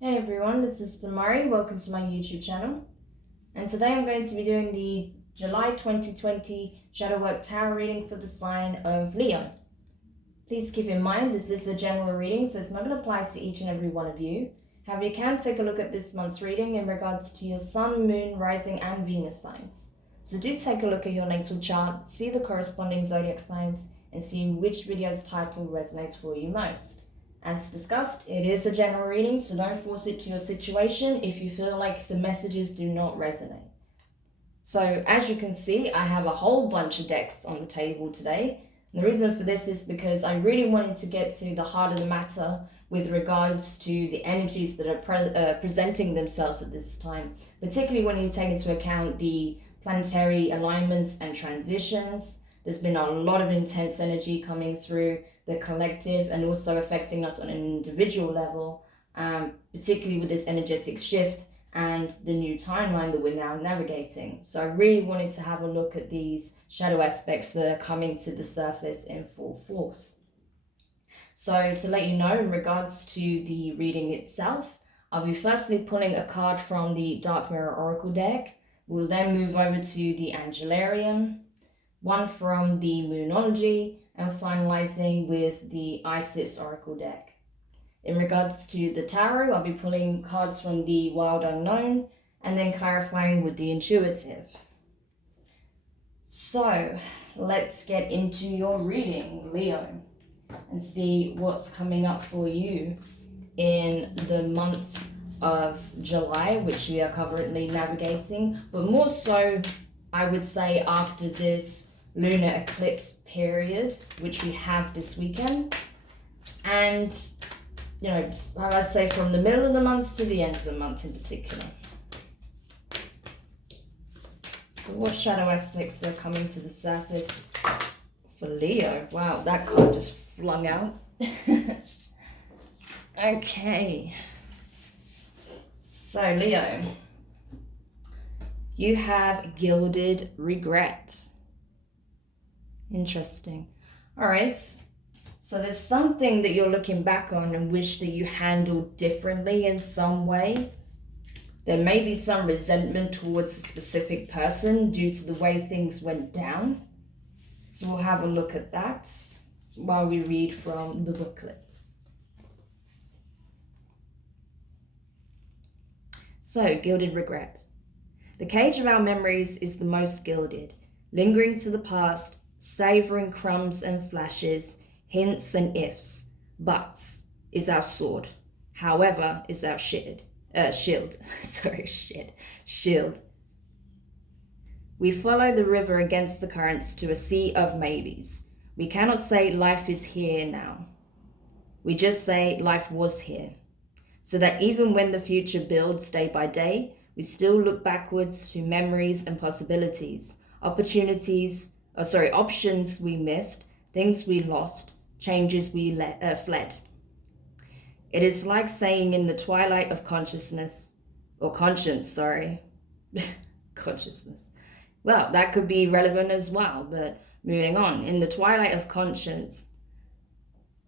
Hey everyone, this is Demari. Welcome to my YouTube channel. And today I'm going to be doing the July 2020 Shadow Work Tarot reading for the sign of Leo. Please keep in mind this is a general reading, so it's not going to apply to each and every one of you. However, you can take a look at this month's reading in regards to your Sun, Moon, Rising and Venus signs. So do take a look at your natal chart, see the corresponding zodiac signs, and see which video's title resonates for you most. As discussed, it is a general reading, so don't force it to your situation if you feel like the messages do not resonate. So as you can see, I have a whole bunch of decks on the table today. And the reason for this is because I really wanted to get to the heart of the matter with regards to the energies that are presenting themselves at this time, particularly when you take into account the planetary alignments and transitions. There's been a lot of intense energy coming through the collective and also affecting us on an individual level, particularly with this energetic shift and the new timeline that we're now navigating. So I really wanted to have a look at these shadow aspects that are coming to the surface in full force. So to let you know, in regards to the reading itself, I'll be firstly pulling a card from the Dark Mirror Oracle deck. We'll then move over to the Angelarium, one from the Moonology, and finalizing with the Isis Oracle deck. In regards to the tarot, I'll be pulling cards from the Wild Unknown and then clarifying with the Intuitive. So let's get into your reading, Leo, and see what's coming up for you in the month of July, which we are currently navigating, but more so, I would say, after this lunar eclipse period, which we have this weekend, and I'd say from the middle of the month to the end of the month in particular. So what shadow aspects are coming to the surface for Leo? Wow, that card just flung out. Okay, so Leo, you have gilded regret. Interesting. All right. So there's something that you're looking back on and wish that you handled differently in some way. There may be some resentment towards a specific person due to the way things went down. So we'll have a look at that while we read from the booklet. So, gilded regret. The cage of our memories is the most gilded, lingering to the past, savouring crumbs and flashes, hints and ifs, buts is our sword, however is our shield. Shield. We follow the river against the currents to a sea of maybes. We cannot say life is here now. We just say life was here, so that even when the future builds day by day, we still look backwards to memories and possibilities, options we missed, things we lost, changes we fled. It is like saying in the twilight of consciousness. Well, that could be relevant as well, but moving on. In the twilight of conscience,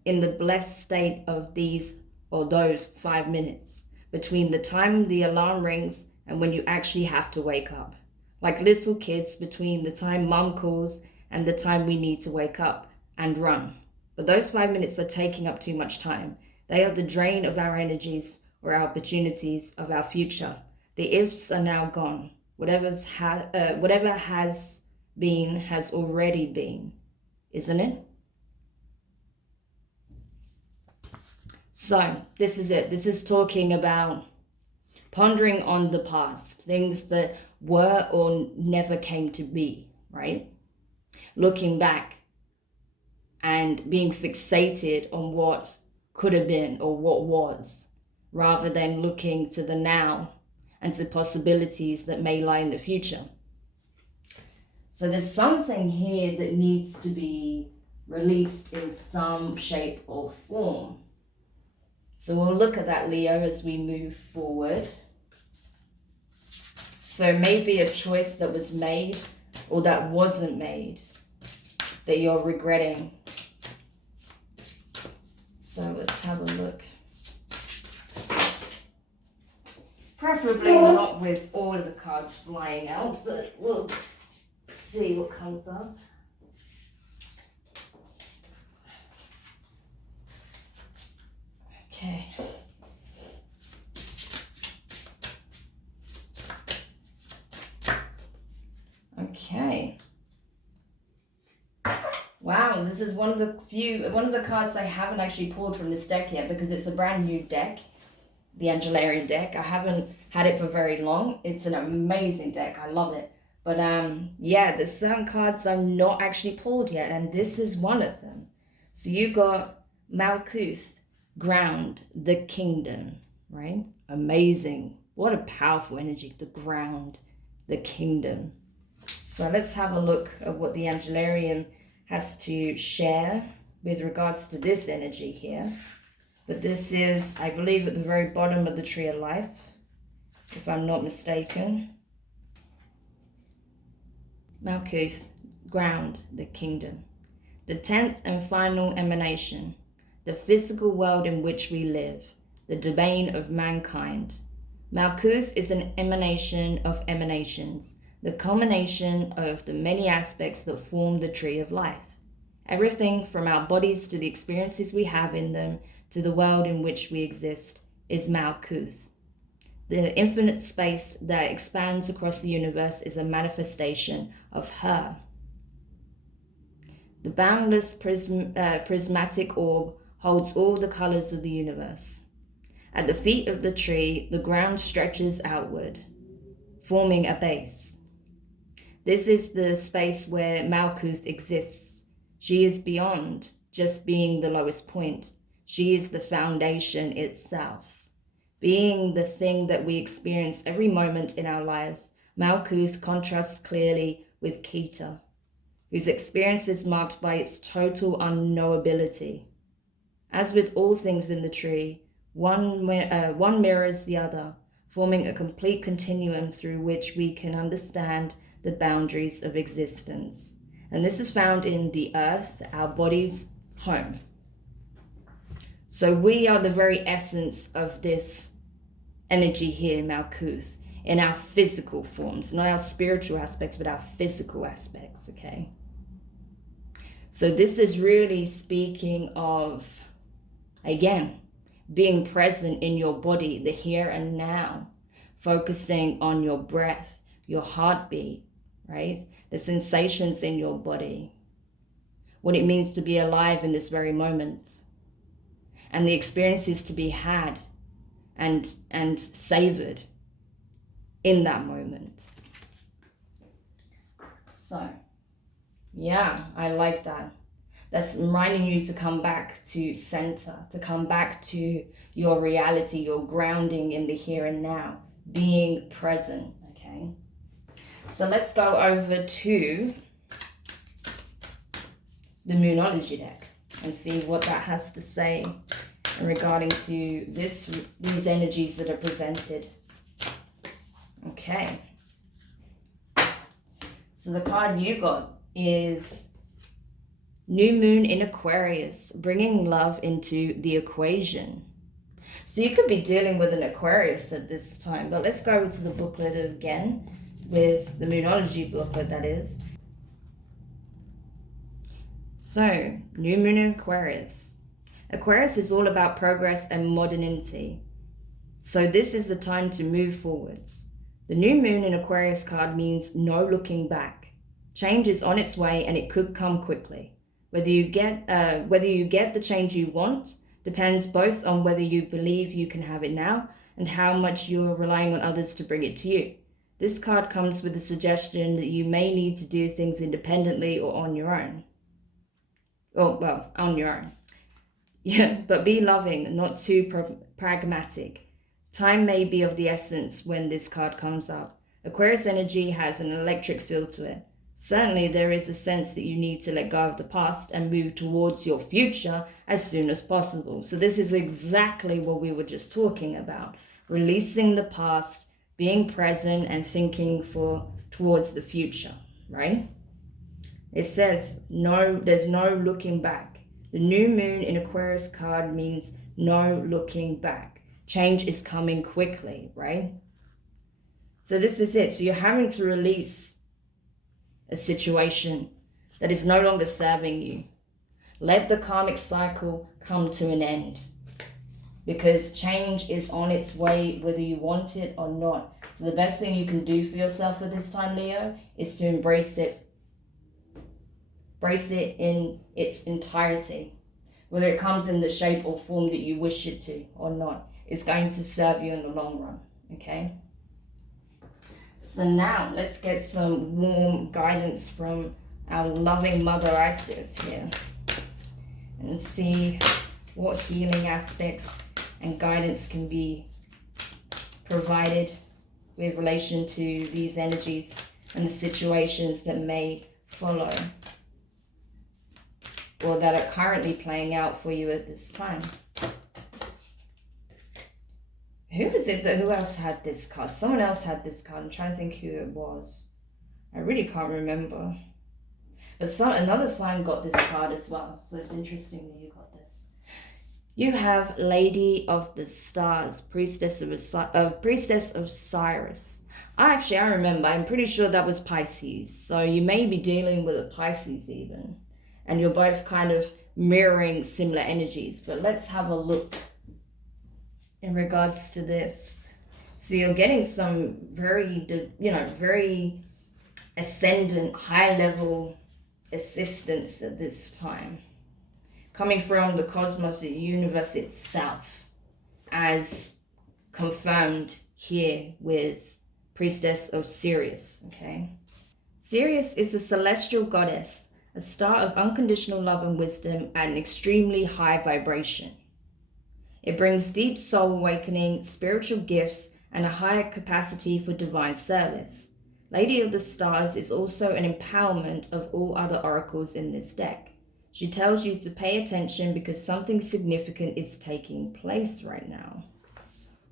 in the blessed state of those 5 minutes between the time the alarm rings and when you actually have to wake up. Like little kids between the time mom calls and the time we need to wake up and run. But those 5 minutes are taking up too much time. They are the drain of our energies or our opportunities of our future. The ifs are now gone. Whatever has been has already been, isn't it? So this is it. This is talking about pondering on the past, things that were or never came to be, right? Looking back and being fixated on what could have been or what was, rather than looking to the now and to possibilities that may lie in the future. So there's something here that needs to be released in some shape or form. So we'll look at that, Leo, as we move forward. So maybe a choice that was made or that wasn't made that you're regretting. So let's have a look. Preferably not with all of the cards flying out, but we'll see what comes up. Okay. Okay. Wow, this is one of the cards I haven't actually pulled from this deck yet, because it's a brand new deck, the Angelarium deck. I haven't had it for very long. It's an amazing deck. I love it. But yeah, there's certain cards I've not actually pulled yet, and this is one of them. So you got Malkuth, ground, the kingdom, right? Amazing. What a powerful energy, the ground, the kingdom. So let's have a look at what the Angelarium has to share with regards to this energy here. But this is, I believe, at the very bottom of the Tree of Life, if I'm not mistaken. Malkuth, ground, the kingdom. The 10th and final emanation, the physical world in which we live, the domain of mankind. Malkuth is an emanation of emanations, the culmination of the many aspects that form the Tree of Life. Everything from our bodies to the experiences we have in them to the world in which we exist is Malkuth. The infinite space that expands across the universe is a manifestation of her. The boundless prismatic orb holds all the colors of the universe. At the feet of the tree, the ground stretches outward, forming a base. This is the space where Malkuth exists. She is beyond just being the lowest point. She is the foundation itself. Being the thing that we experience every moment in our lives, Malkuth contrasts clearly with Keter, whose experience is marked by its total unknowability. As with all things in the tree, one mirrors the other, forming a complete continuum through which we can understand the boundaries of existence. And this is found in the earth, our body's home. So we are the very essence of this energy here, Malkuth, in our physical forms, not our spiritual aspects, but our physical aspects, okay? So this is really speaking of, again, being present in your body, the here and now, focusing on your breath, your heartbeat, right? The sensations in your body, what it means to be alive in this very moment, and the experiences to be had and savored in that moment. So, yeah, I like that. That's reminding you to come back to center, to come back to your reality, your grounding in the here and now, being present, okay? So let's go over to the Moonology deck and see what that has to say regarding to these energies that are presented. Okay. So the card you got is New Moon in Aquarius, bringing love into the equation. So you could be dealing with an Aquarius at this time, but let's go to the booklet again, with the Moonology booklet, that is. So, New Moon in Aquarius. Aquarius is all about progress and modernity. So this is the time to move forwards. The New Moon in Aquarius card means no looking back. Change is on its way and it could come quickly. Whether you get the change you want depends both on whether you believe you can have it now and how much you're relying on others to bring it to you. This card comes with the suggestion that you may need to do things independently or on your own. Oh, well, on your own. Yeah, but be loving, not too pragmatic. Time may be of the essence when this card comes up. Aquarius energy has an electric feel to it. Certainly there is a sense that you need to let go of the past and move towards your future as soon as possible. So this is exactly what we were just talking about. Releasing the past, being present and thinking towards the future, right? It says, there's no looking back. The New Moon in Aquarius card means no looking back. Change is coming quickly, right? So this is it. So you're having to release a situation that is no longer serving you. Let the karmic cycle come to an end, because change is on its way whether you want it or not. So the best thing you can do for yourself at this time, Leo, is to embrace it. Embrace it in its entirety. Whether it comes in the shape or form that you wish it to or not, it's going to serve you in the long run, okay? So now let's get some warm guidance from our loving Mother Isis here and see what healing aspects and guidance can be provided with relation to these energies and the situations that may follow or that are currently playing out for you at this time. Who else had this card? Someone else had this card. I'm trying to think who it was. I really can't remember. But another sign got this card as well. So it's interesting that you got this. You have Lady of the Stars, Priestess of Cyrus. I remember. I'm pretty sure that was Pisces. So you may be dealing with a Pisces even. And you're both kind of mirroring similar energies. But let's have a look in regards to this. So you're getting some very ascendant, high level assistance at this time, coming from the cosmos, the universe itself, as confirmed here with Priestess of Sirius, okay? Sirius is a celestial goddess, a star of unconditional love and wisdom at an extremely high vibration. It brings deep soul awakening, spiritual gifts, and a higher capacity for divine service. Lady of the Stars is also an empowerment of all other oracles in this deck. She tells you to pay attention because something significant is taking place right now.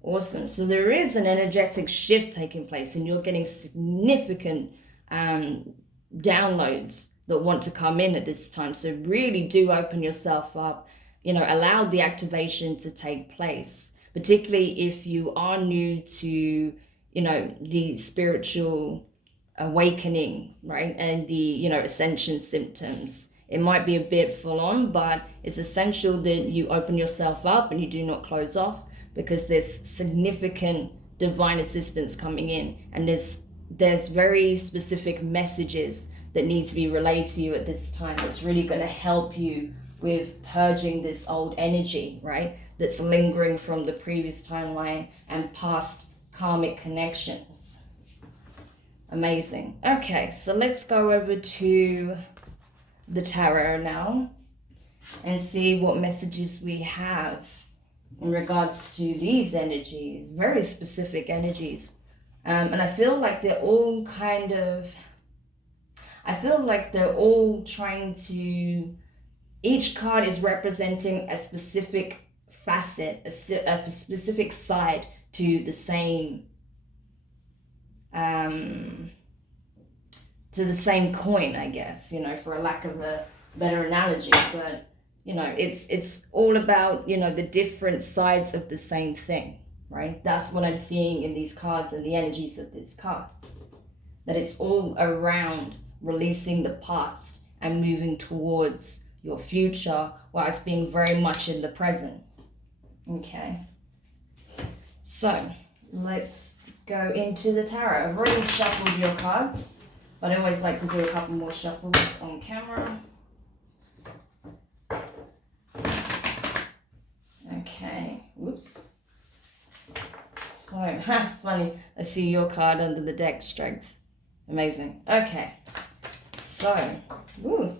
Awesome. So there is an energetic shift taking place and you're getting significant downloads that want to come in at this time. So really do open yourself up. Allow the activation to take place, particularly if you are new to, the spiritual awakening, right? And the, ascension symptoms. It might be a bit full on, but it's essential that you open yourself up and you do not close off, because there's significant divine assistance coming in. And there's very specific messages that need to be relayed to you at this time. That's really going to help you with purging this old energy, right? That's lingering from the previous timeline and past karmic connections. Amazing. Okay, so let's go over to the tarot now and see what messages we have in regards to these energies, very specific energies. And I feel like they're all trying to, each card is representing a specific facet, a specific side to the same coin, I guess, for a lack of a better analogy. But it's all about the different sides of the same thing, right? That's what I'm seeing in these cards and the energies of these cards, that it's all around releasing the past and moving towards your future whilst being very much in the present. Okay, so let's go into the tarot. I've already shuffled your cards, but I always like to do a couple more shuffles on camera. Okay, whoops. So, funny, I see your card under the deck, Strength. Amazing. Okay, so, ooh.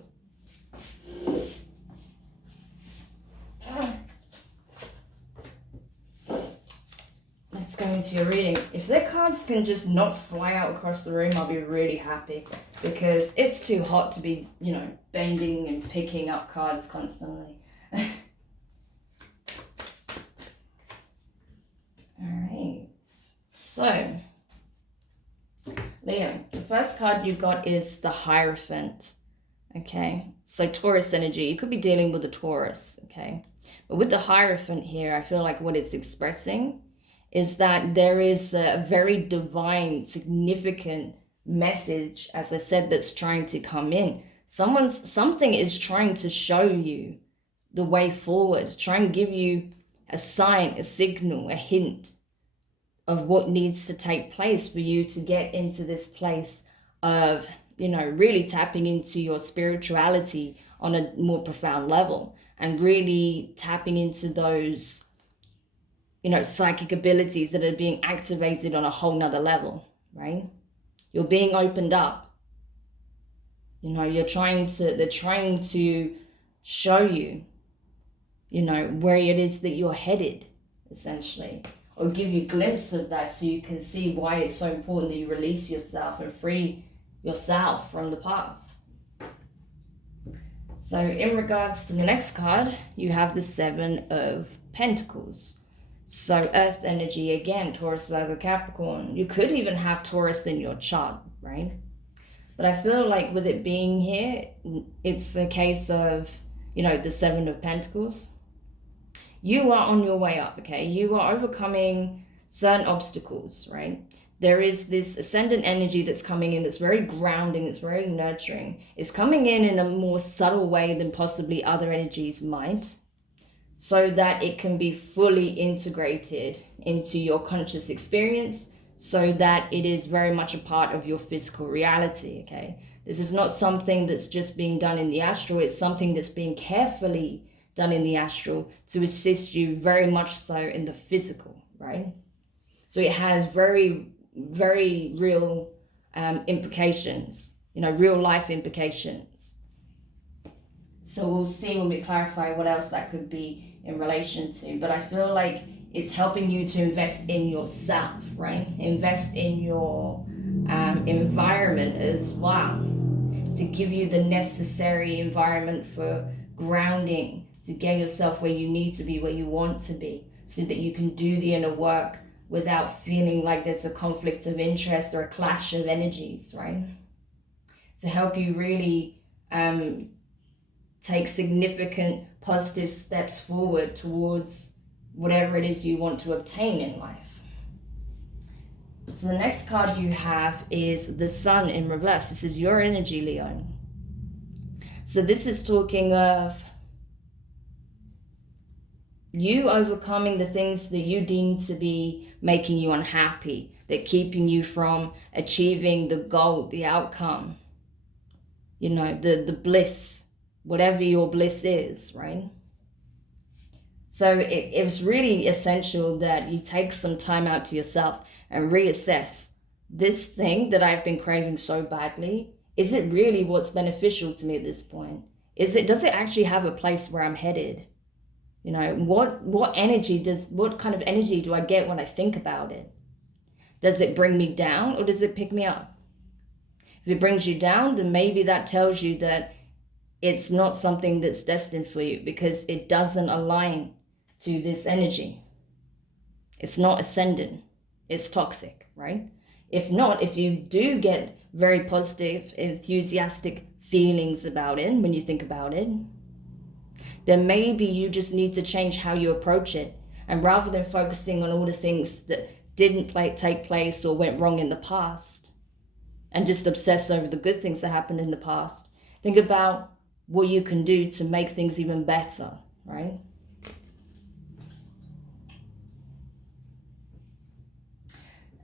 Let's go into your reading. If their cards can just not fly out across the room, I'll be really happy, because it's too hot to be, bending and picking up cards constantly. Alright, so Leo, the first card you got is the Hierophant. Okay, so Taurus energy. You could be dealing with a Taurus, okay? But with the Hierophant here, I feel like what it's expressing is that there is a very divine, significant message, as I said, that's trying to come in. Something is trying to show you the way forward, trying to give you a sign, a signal, a hint of what needs to take place for you to get into this place of, you know, really tapping into your spirituality on a more profound level, and really tapping into those, you know, psychic abilities that are being activated on a whole nother level, right? You're being opened up. You know, they're trying to show you, you know, where it is that you're headed, essentially, or give you a glimpse of that so you can see why it's so important that you release yourself and free yourself from the past. So in regards to the next card, you have the Seven of Pentacles. So earth energy again, Taurus, Virgo, Capricorn. You could even have Taurus in your chart, right? But I feel like with it being here, it's a case of, you know, the Seven of Pentacles. You are on your way up, okay? You are overcoming certain obstacles, right? There is this ascendant energy that's coming in that's very grounding, it's very nurturing. It's coming in a more subtle way than possibly other energies might, so that it can be fully integrated into your conscious experience, so that it is very much a part of your physical reality, okay? This is not something that's just being done in the astral, it's something that's being carefully done in the astral to assist you very much so in the physical, right? So it has very, very real implications, you know, real life implications. So we'll see when we clarify what else that could be in relation to. But I feel like it's helping you to invest in yourself, right? Invest in your environment as well, to give you the necessary environment for grounding, to get yourself where you need to be, where you want to be, so that you can do the inner work without feeling like there's a conflict of interest or a clash of energies, right? To help you really take significant positive steps forward towards whatever it is you want to obtain in life. So the next card you have is the Sun in reverse. This is your energy, Leo. So this is talking of you overcoming the things that you deem to be making you unhappy, that keeping you from achieving the goal, the outcome, you know, the bliss, whatever your bliss is, right? So it was really essential that you take some time out to yourself and reassess this thing that I've been craving so badly. Is it really what's beneficial to me at this point? Does it actually have a place where I'm headed? You know, what kind of energy do I get when I think about it? Does it bring me down or does it pick me up? If it brings you down, then maybe that tells you that it's not something that's destined for you, because it doesn't align to this energy. It's not ascendant, it's toxic, right? If not, if you do get very positive, enthusiastic feelings about it when you think about it, then maybe you just need to change how you approach it. And rather than focusing on all the things that didn't take place or went wrong in the past, and just obsess over the good things that happened in the past, think about what you can do to make things even better, right?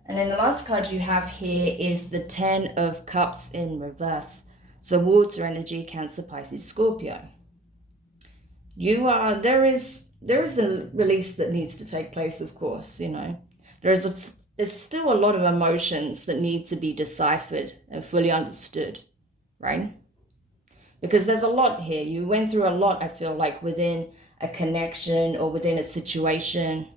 And then the last card you have here is the Ten of Cups in reverse. So water energy, Cancer, Pisces, Scorpio. There is a release that needs to take place, of course, you know. There's still a lot of emotions that need to be deciphered and fully understood, right? Because there's a lot here. You went through a lot, I feel like, within a connection or within a situation.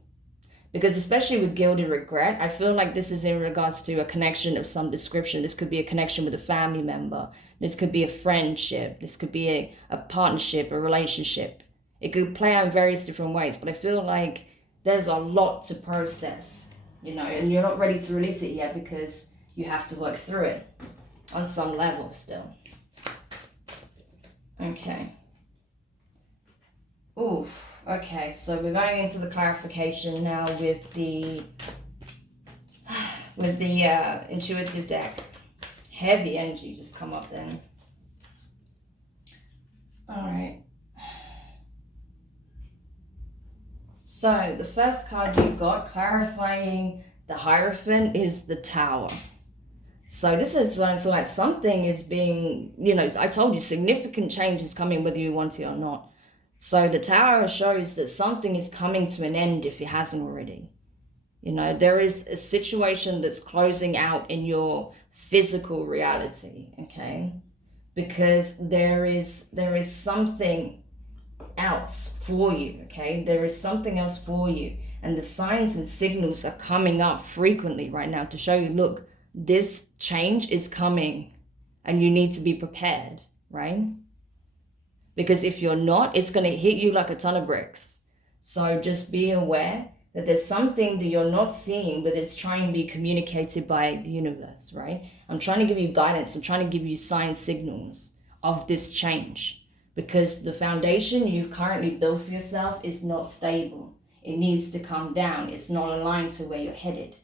Because especially with guilt and regret, I feel like this is in regards to a connection of some description. This could be a connection with a family member. This could be a friendship. This could be a partnership, a relationship. It could play out in various different ways. But I feel like there's a lot to process, you know, and you're not ready to release it yet because you have to work through it on some level still. Okay. Oof. Okay, so we're going into the clarification now with the intuitive deck. Heavy energy just come up then. All right. So the first card you got clarifying the Hierophant is the Tower. So this is when I'm talking about something is being, you know, I told you significant change is coming whether you want it or not. So the Tower shows that something is coming to an end if it hasn't already. You know, there is a situation that's closing out in your physical reality, okay? Because there is something else for you, okay? There is something else for you. And the signs and signals are coming up frequently right now to show you, look, this change is coming and you need to be prepared, right? Because if you're not, it's going to hit you like a ton of bricks. So just be aware that there's something that you're not seeing, but it's trying to be communicated by the universe, right? I'm trying to give you guidance. I'm trying to give you sign signals of this change, because the foundation you've currently built for yourself is not stable. It needs to come down. It's not aligned to where you're headed.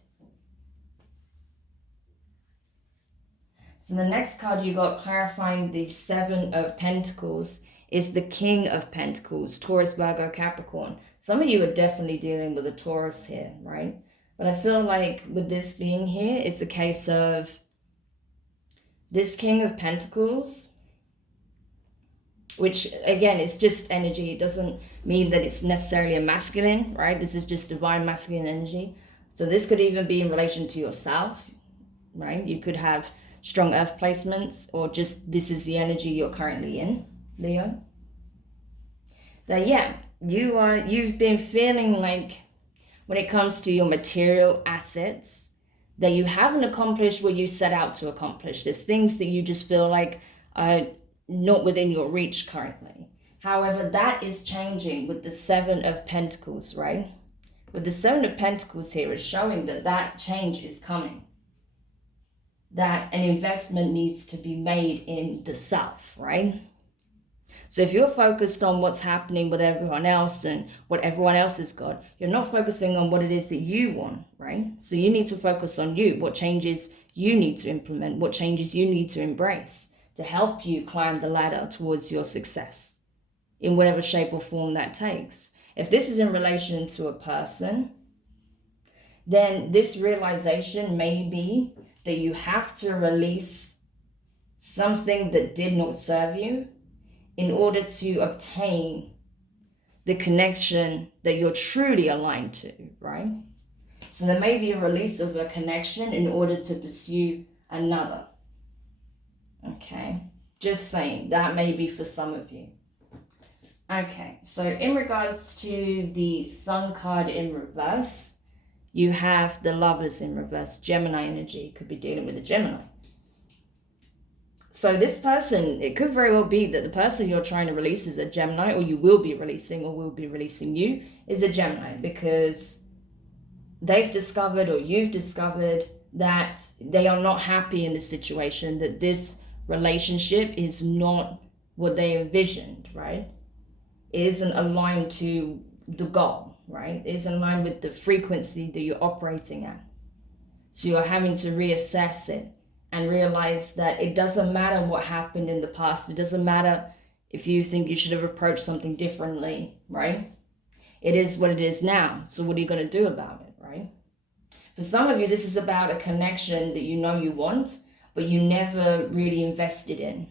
So the next card you got clarifying the Seven of Pentacles is the King of Pentacles, Taurus, Virgo, Capricorn. Some of you are definitely dealing with a Taurus here, right? But I feel like with this being here, it's a case of this King of Pentacles, which again, it's just energy. It doesn't mean that it's necessarily a masculine, right? This is just divine masculine energy. So this could even be in relation to yourself, right? You could have strong earth placements, or just this is the energy you're currently in, Leo. That yeah, you've been feeling like when it comes to your material assets that you haven't accomplished what you set out to accomplish. There's things that you just feel like are not within your reach currently. However, that is changing with the Seven of Pentacles, right? With the Seven of Pentacles here, it's showing that that change is coming. That an investment needs to be made in the self, right? So if you're focused on what's happening with everyone else and what everyone else has got, you're not focusing on what it is that you want, right? So you need to focus on you, what changes you need to implement, what changes you need to embrace to help you climb the ladder towards your success in whatever shape or form that takes. If this is in relation to a person, then this realization may be that you have to release something that did not serve you in order to obtain the connection that you're truly aligned to, right? So there may be a release of a connection in order to pursue another. Okay, just saying, that may be for some of you. Okay, so in regards to the Sun card in reverse, you have the Lovers in reverse. Gemini energy, could be dealing with a Gemini. So this person, it could very well be that the person you're trying to release is a Gemini, or you will be releasing, or will be releasing you, is a Gemini, because they've discovered, or you've discovered, that they are not happy in this situation, that this relationship is not what they envisioned, right? It isn't aligned to the goal, right? It isn't aligned with the frequency that you're operating at. So you're having to reassess it and realize that it doesn't matter what happened in the past. It doesn't matter if you think you should have approached something differently, right? It is what it is now. So what are you going to do about it, right? For some of you, this is about a connection that you know you want, but you never really invested in.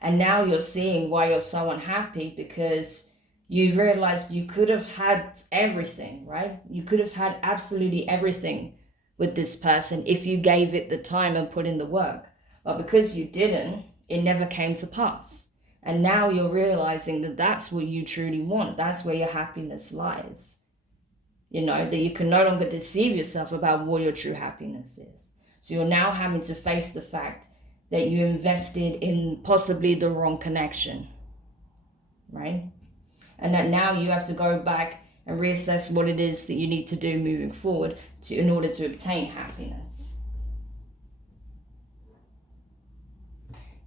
And now you're seeing why you're so unhappy, because you realized you could have had everything, right? You could have had absolutely everything with this person if you gave it the time and put in the work. But because you didn't, it never came to pass. And now you're realizing that that's what you truly want. That's where your happiness lies. You know, that you can no longer deceive yourself about what your true happiness is. So you're now having to face the fact that you invested in possibly the wrong connection, right? And that now you have to go back and reassess what it is that you need to do moving forward in order to obtain happiness.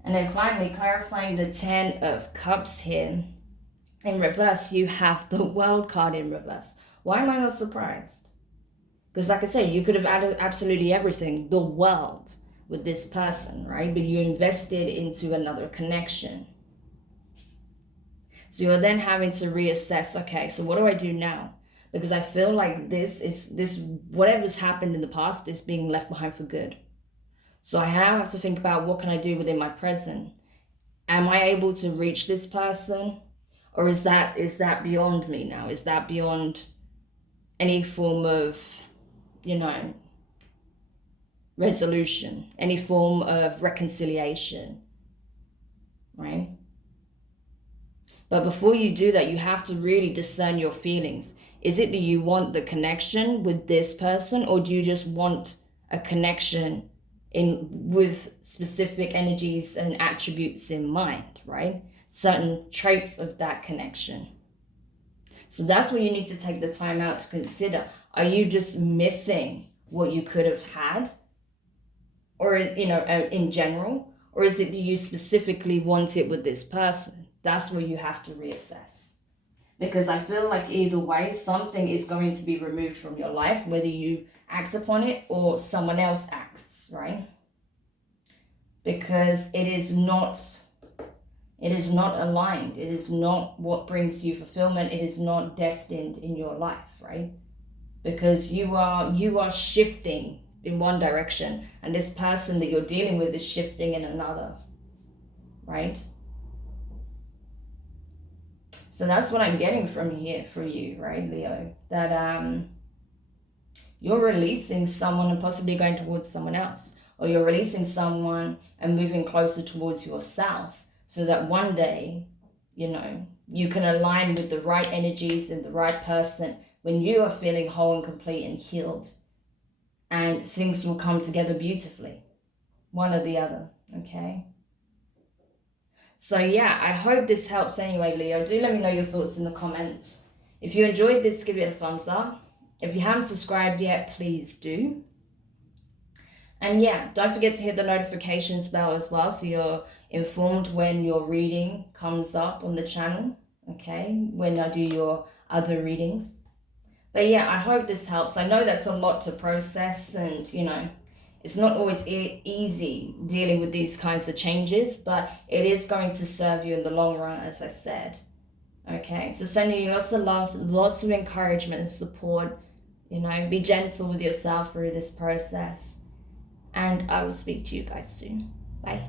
And then finally, clarifying the Ten of Cups here. in reverse, you have the World card in reverse. Why am I not surprised? Because like I said, you could have added absolutely everything, the world, with this person, right? But you invested into another connection. So you're then having to reassess, okay, so what do I do now? Because I feel like this whatever's happened in the past is being left behind for good. So I have to think about, what can I do within my present? Am I able to reach this person? Or is that beyond me now? Is that beyond any form of, resolution, any form of reconciliation, right? But before you do that, you have to really discern your feelings. Is it that you want the connection with this person, or do you just want a connection with specific energies and attributes in mind, right? Certain traits of that connection. So that's where you need to take the time out to consider. Are you just missing what you could have had? Or, in general? Or is it that you specifically want it with this person? That's where you have to reassess. Because I feel like either way, something is going to be removed from your life, whether you act upon it or someone else acts, right? Because it is not aligned. It is not what brings you fulfillment. It is not destined in your life, right? Because you are shifting in one direction, and this person that you're dealing with is shifting in another, right? So that's what I'm getting from here for you, right, Leo? That you're releasing someone and possibly going towards someone else, or you're releasing someone and moving closer towards yourself, so that one day, you can align with the right energies and the right person when you are feeling whole and complete and healed, and things will come together beautifully, one or the other, okay? So yeah, I hope this helps anyway, Leo. Do let me know your thoughts in the comments. If you enjoyed this, give it a thumbs up. If you haven't subscribed yet, please do. And yeah, don't forget to hit the notifications bell as well, so you're informed when your reading comes up on the channel, okay? When I do your other readings. But yeah, I hope this helps. I know that's a lot to process, and it's not always easy dealing with these kinds of changes, but it is going to serve you in the long run, as I said. Okay, so sending you lots of love, lots of encouragement and support. Be gentle with yourself through this process. And I will speak to you guys soon. Bye.